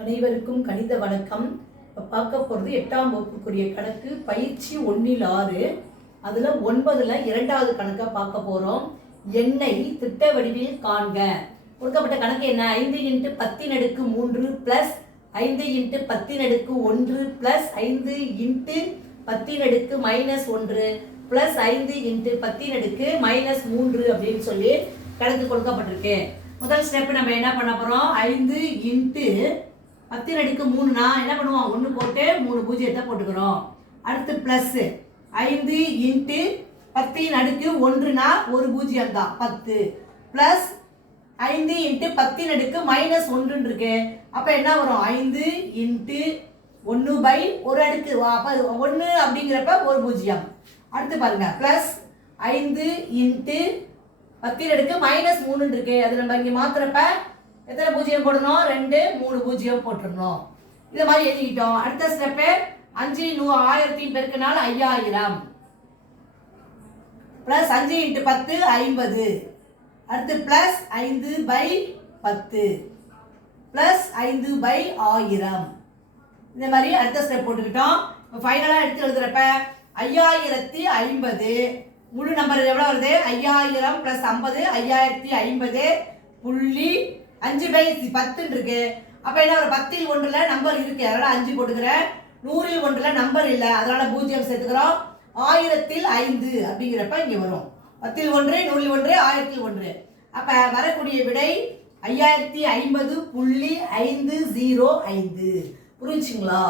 அனைவருக்கும் கணித வணக்கம். இப்போ பார்க்க போகிறது 8ஆம் வகுப்புக்குரிய கணக்கு பயிற்சி 1/6. அதில் 9ல் 2வது கணக்கை பார்க்க போகிறோம். எண்ணை திட்ட வடிவில் காண்க. கொடுக்கப்பட்ட கணக்கு என்ன? 5 × 10⁻³ ப்ளஸ் 5 × 10⁻1 ப்ளஸ் 5 × 10⁻⁻1 ப்ளஸ் 5 × 10⁻−3 அப்படின்னு சொல்லி கணக்கு கொடுக்கப்பட்டிருக்கு. முதல் ஸ்டெப் நம்ம என்ன பண்ண போகிறோம்? 5 × 10⁻³ என்ன பண்ணுவோம்? 1 போட்டு 3 பூஜ்ஜியத்தை போட்டுக்கிறோம். அடுத்து ப்ளஸ் 5 × 10⁻1 ஒரு பூஜ்ஜியம் தான் 10 ப்ளஸ் 5 × 10⁻−1 இருக்கு. அப்போ என்ன வரும்? 5 × 1/1 அப்போ 1 அப்படிங்கிறப்ப ஒரு பூஜ்ஜியம். அடுத்து பாருங்க ப்ளஸ் 5 × 10⁻−3 இருக்கு. அது நம்ம இங்கே மாத்திரப்ப எத்தனை பூஜ்ஜியம் போடணும்? 2 3 பூஜ்ஜியம் போட்டுருணும். இதை மாதிரி எழுதிக்கிட்டோம். அடுத்த ஸ்டெப்பு 5 1000 பெருக்கினால் 5000 ப்ளஸ் 5 × 10 50. அடுத்து ப்ளஸ் 5/10 ப்ளஸ் 5/1000. இந்த மாதிரி அடுத்த ஸ்டெப் போட்டுக்கிட்டோம். ஃபைனலாக எடுத்து எழுதுறப்ப 5050 முழு நம்பர் எவ்வளோ வருது? 5000 + 50 5050 புள்ளி 5/10 இருக்கு. அப்போ என்ன ஒரு 10ல் 1ல் நம்பர் இருக்கு, அதனால 5 போட்டுக்கிறேன். 100ல் 1ல் நம்பர் இல்லை, அதனால பூஜ்ஜியம் சேர்த்துக்கிறோம். 1000ல் 5 அப்படிங்கிறப்ப இங்கே வரும். 10ல் 1 100ல் 1 1000ல் 1. அப்போ வரக்கூடிய விடை 5050.505. புரிஞ்சுங்களா?